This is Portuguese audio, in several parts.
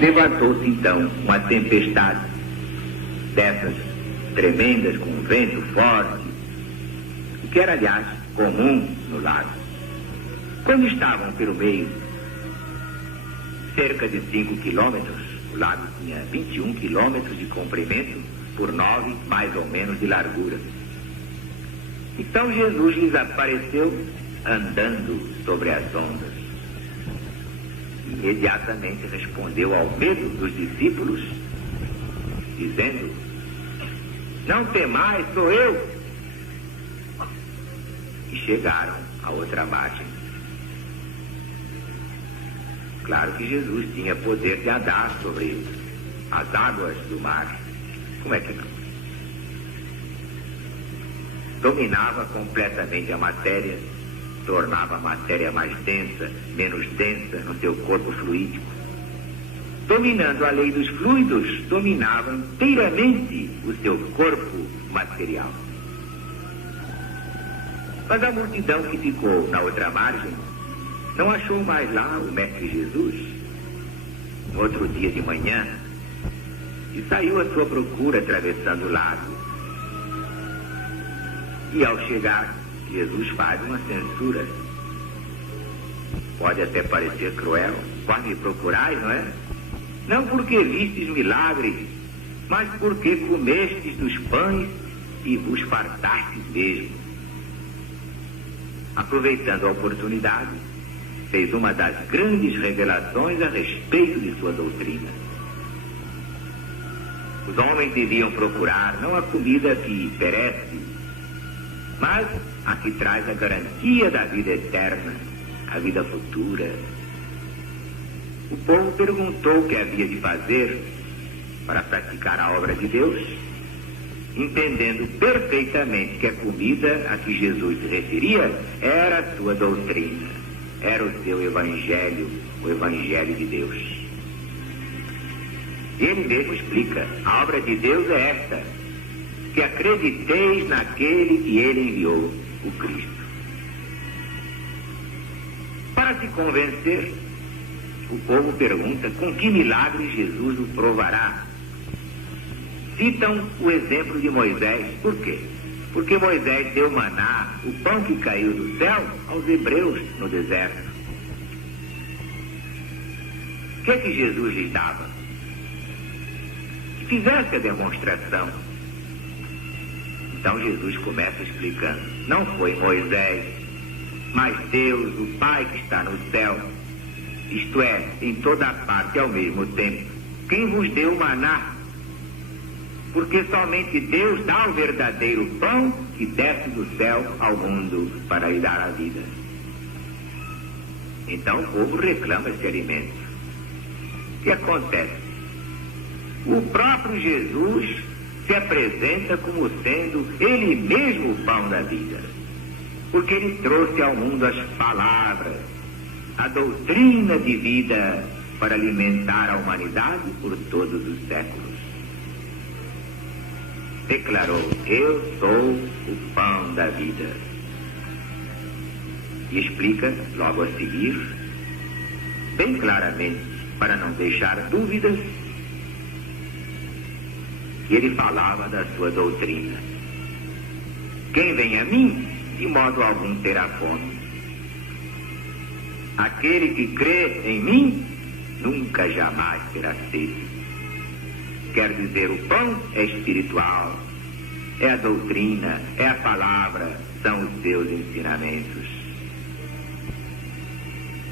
Levantou-se então uma tempestade dessas tremendas, com vento forte, o que era, aliás, comum no lago. Quando estavam pelo meio, cerca de 5 quilômetros, o lago tinha 21 quilômetros de comprimento por 9, mais ou menos, de largura. Então Jesus lhes apareceu andando sobre as ondas. Imediatamente respondeu ao medo dos discípulos, dizendo: não temais, sou eu. E chegaram à outra margem. Claro que Jesus tinha poder de andar sobre as águas do mar. Como é que não? Dominava completamente a matéria, tornava a matéria mais densa, menos densa no seu corpo fluídico. Dominando a lei dos fluidos, dominava inteiramente o seu corpo material. Mas a multidão que ficou na outra margem não achou mais lá o Mestre Jesus. No outro dia de manhã, e saiu à sua procura atravessando o lago. E ao chegar, Jesus faz uma censura. Pode até parecer cruel. Quando me procurais, não é? Não porque vistes milagres, mas porque comestes dos pães e vos fartastes mesmo. Aproveitando a oportunidade, fez uma das grandes revelações a respeito de sua doutrina. Os homens deviam procurar não a comida que perece, mas a que traz a garantia da vida eterna, a vida futura. O povo perguntou o que havia de fazer para praticar a obra de Deus, entendendo perfeitamente que a comida a que Jesus se referia era a sua doutrina, era o seu evangelho, o evangelho de Deus. E ele mesmo explica: a obra de Deus é esta, que acrediteis naquele que ele enviou, o Cristo. Para se convencer, o povo pergunta com que milagre Jesus o provará. Citam o exemplo de Moisés. Por quê? Porque Moisés deu maná, o pão que caiu do céu, aos hebreus no deserto. O que é que Jesus lhes dava? Que fizesse a demonstração. Então Jesus começa explicando: não foi Moisés, mas Deus, o Pai que está no céu, isto é, em toda parte ao mesmo tempo, quem vos deu o maná. Porque somente Deus dá o verdadeiro pão que desce do céu ao mundo para lhe dar a vida. Então o povo reclama esse alimento. O que acontece? O próprio Jesus se apresenta como sendo ele mesmo o pão da vida, porque ele trouxe ao mundo as palavras, a doutrina de vida para alimentar a humanidade por todos os séculos. Declarou: eu sou o pão da vida. E explica logo a seguir, bem claramente, para não deixar dúvidas, que ele falava da sua doutrina. Quem vem a mim, de modo algum terá fome. Aquele que crê em mim, nunca jamais terá sede. Quer dizer, o pão é espiritual, é a doutrina, é a palavra, são os seus ensinamentos.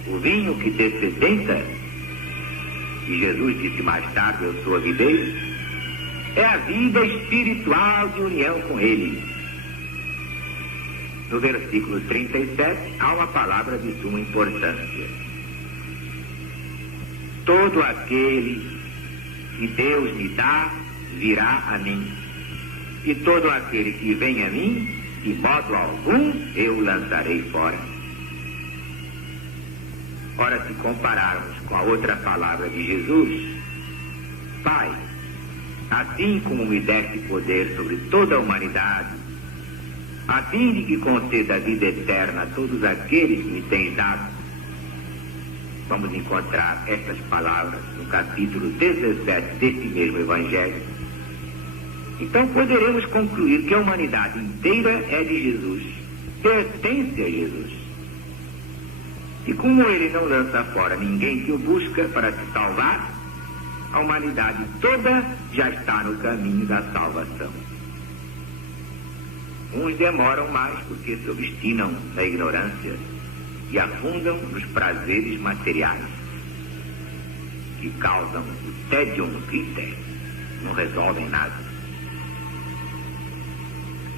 O vinho que dessedenta, e Jesus disse mais tarde: eu sou a videira, é a vida espiritual de união com ele. No versículo 37, há uma palavra de suma importância: todo aquele que Deus me dá, virá a mim. E todo aquele que vem a mim, de modo algum, eu o lançarei fora. Ora, se compararmos com a outra palavra de Jesus: Pai, assim como me deste poder sobre toda a humanidade, a fim de que conceda a vida eterna a todos aqueles que me tens dado, vamos encontrar estas palavras no capítulo 17 deste mesmo Evangelho. Então poderemos concluir que a humanidade inteira é de Jesus, pertence a Jesus. E como ele não lança fora ninguém que o busca para se salvar, a humanidade toda já está no caminho da salvação. Uns demoram mais porque se obstinam na ignorância e afundam nos prazeres materiais, que causam o tédio no critério, não resolvem nada.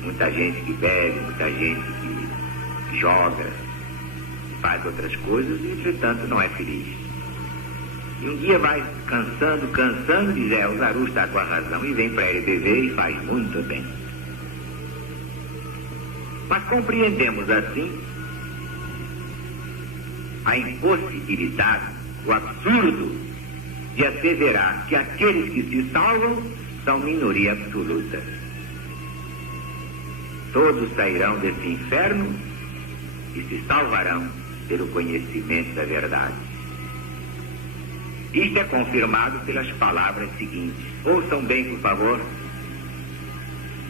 Muita gente que bebe, muita gente que joga, faz outras coisas e, entretanto, não é feliz. E um dia vai cansando, diz, o Zaru está com a razão, e vem para ele beber e faz muito bem. Mas compreendemos assim a impossibilidade, o absurdo de asseverar que aqueles que se salvam são minoria absoluta. Todos sairão desse inferno e se salvarão pelo conhecimento da verdade. Isto é confirmado pelas palavras seguintes. Ouçam bem, por favor.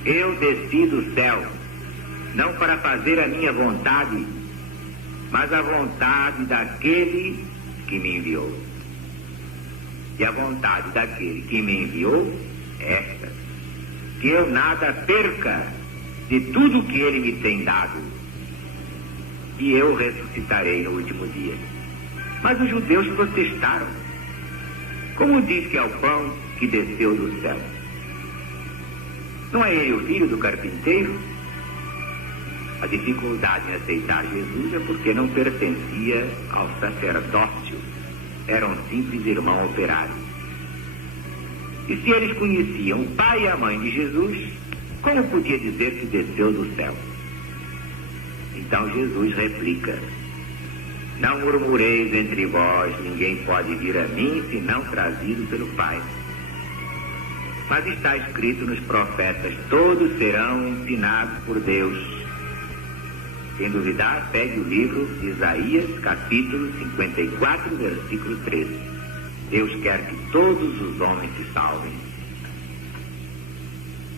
Eu desci do céu, não para fazer a minha vontade, mas a vontade daquele que me enviou. E a vontade daquele que me enviou é esta: que eu nada perca de tudo que ele me tem dado, e eu ressuscitarei no último dia. Mas os judeus protestaram. Como diz que é o pão que desceu do céu? Não é ele o filho do carpinteiro? A dificuldade em aceitar Jesus é porque não pertencia ao sacerdócio. Era um simples irmão operário. E se eles conheciam o pai e a mãe de Jesus, como podia dizer que desceu do céu? Então Jesus replica: não murmureis entre vós, ninguém pode vir a mim senão trazido pelo Pai. Mas está escrito nos profetas: todos serão ensinados por Deus. Quem duvidar, pegue o livro de Isaías, capítulo 54, versículo 13. Deus quer que todos os homens se salvem.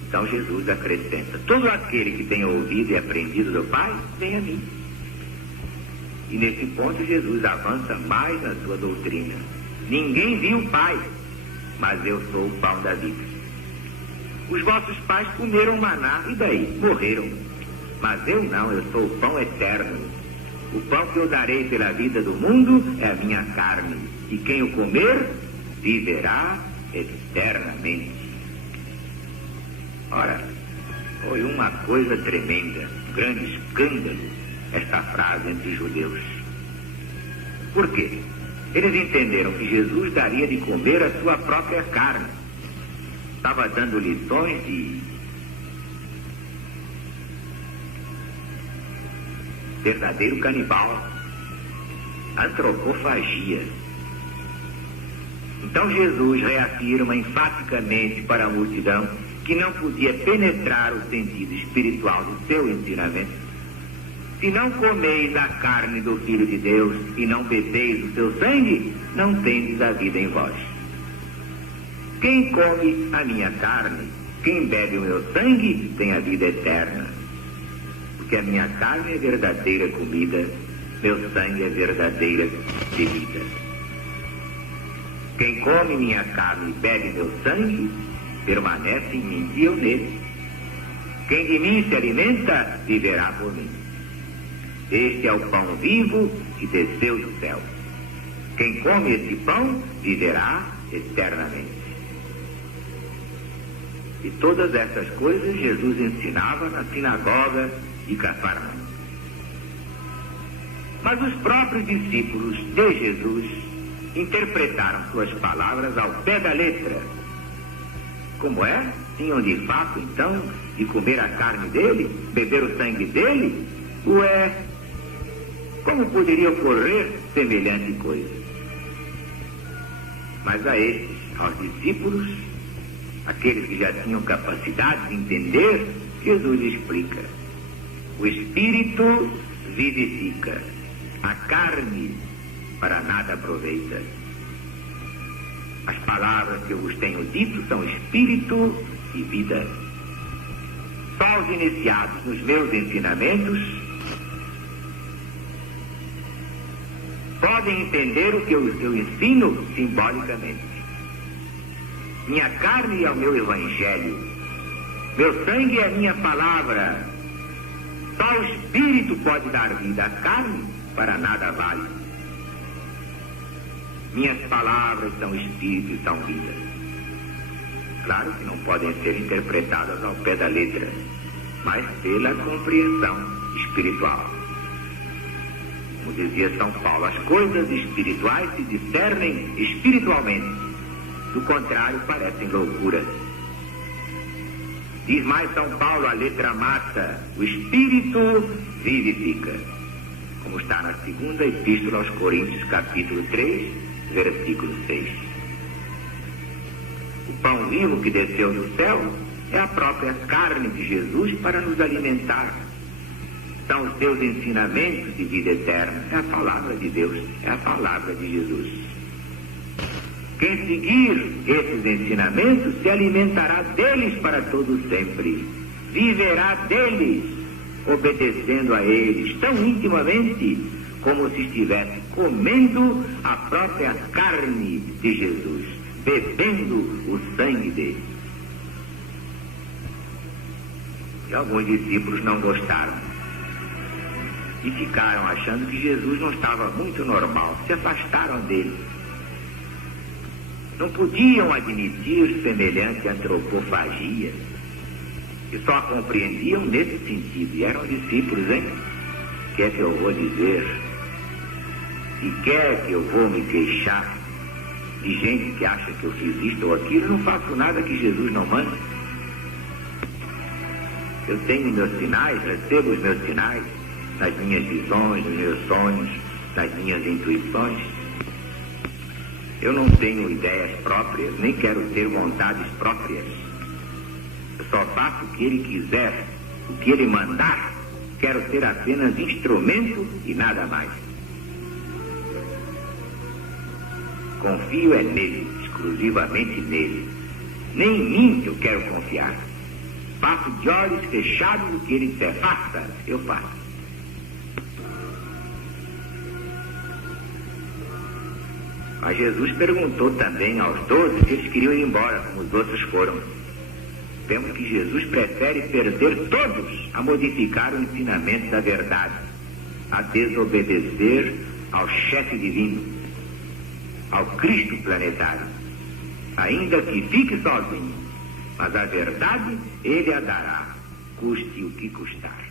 Então Jesus acrescenta: todo aquele que tem ouvido e aprendido do Pai, vem a mim. E nesse ponto Jesus avança mais na sua doutrina. Ninguém viu o Pai, mas eu sou o pão da vida. Os vossos pais comeram maná, e daí? Morreram. Mas eu não, eu sou o pão eterno. O pão que eu darei pela vida do mundo é a minha carne, e quem o comer, viverá eternamente. Ora, foi uma coisa tremenda, um grande escândalo, esta frase entre os judeus. Por quê? Eles entenderam que Jesus daria de comer a sua própria carne. Estava dando lições de verdadeiro canibal, antropofagia. Então Jesus reafirma enfaticamente para a multidão que não podia penetrar o sentido espiritual do seu ensinamento. Se não comeis a carne do Filho de Deus e não bebeis o seu sangue, não tendes a vida em vós. Quem come a minha carne, quem bebe o meu sangue, tem a vida eterna. Porque a minha carne é verdadeira comida, meu sangue é verdadeira bebida. Quem come minha carne e bebe meu sangue, permanece em mim e eu nele. Quem de mim se alimenta, viverá por mim. Este é o pão vivo que desceu do céu. Quem come esse pão, viverá eternamente. E todas essas coisas Jesus ensinava na sinagoga de Cafarnaum. Mas os próprios discípulos de Jesus interpretaram suas palavras ao pé da letra. Como é? Tinham de fato, então, de comer a carne dele, beber o sangue dele? Ué, como poderia ocorrer semelhante coisa? Mas a estes, aos discípulos, aqueles que já tinham capacidade de entender, Jesus explica: o Espírito vivifica, a carne para nada aproveita. As palavras que eu vos tenho dito são espírito e vida. Só os iniciados nos meus ensinamentos podem entender o que eu ensino simbolicamente. Minha carne é o meu evangelho, meu sangue é a minha palavra. Só o espírito pode dar vida, a carne para nada vale. Minhas palavras são espírito e são vida. Claro que não podem ser interpretadas ao pé da letra, mas pela compreensão espiritual. Como dizia São Paulo, as coisas espirituais se discernem espiritualmente. Do contrário, parecem loucura. Diz mais São Paulo, a letra mata, o espírito vivifica. Como está na segunda epístola aos Coríntios, capítulo 3, versículo 6. O pão vivo que desceu do céu é a própria carne de Jesus para nos alimentar. São os seus ensinamentos de vida eterna. É a palavra de Deus, é a palavra de Jesus. Quem seguir esses ensinamentos se alimentará deles para todo sempre. Viverá deles, obedecendo a eles tão intimamente como se estivesse comendo a própria carne de Jesus, bebendo o sangue dele. E alguns discípulos não gostaram e ficaram achando que Jesus não estava muito normal, se afastaram dele. Não podiam admitir semelhante antropofagia e só a compreendiam nesse sentido. E eram discípulos, hein? Quer que eu vou dizer? E quer que eu vou me queixar de gente que acha que eu fiz isto ou aquilo? Não faço nada que Jesus não manda. Eu tenho meus sinais, recebo os meus sinais nas minhas visões, nos meus sonhos, nas minhas intuições. Eu não tenho ideias próprias, nem quero ter vontades próprias. Eu só faço o que ele quiser, o que ele mandar. Quero ser apenas instrumento e nada mais. Confio é nele, exclusivamente nele. Nem em mim eu quero confiar. Faço de olhos fechados o que ele disser. Faça, eu faço. Mas Jesus perguntou também aos 12 se eles queriam ir embora, como os outros foram. Vemos que Jesus prefere perder todos a modificar o ensinamento da verdade, a desobedecer ao chefe divino, ao Cristo planetário, ainda que fique sozinho, mas a verdade ele a dará, custe o que custar.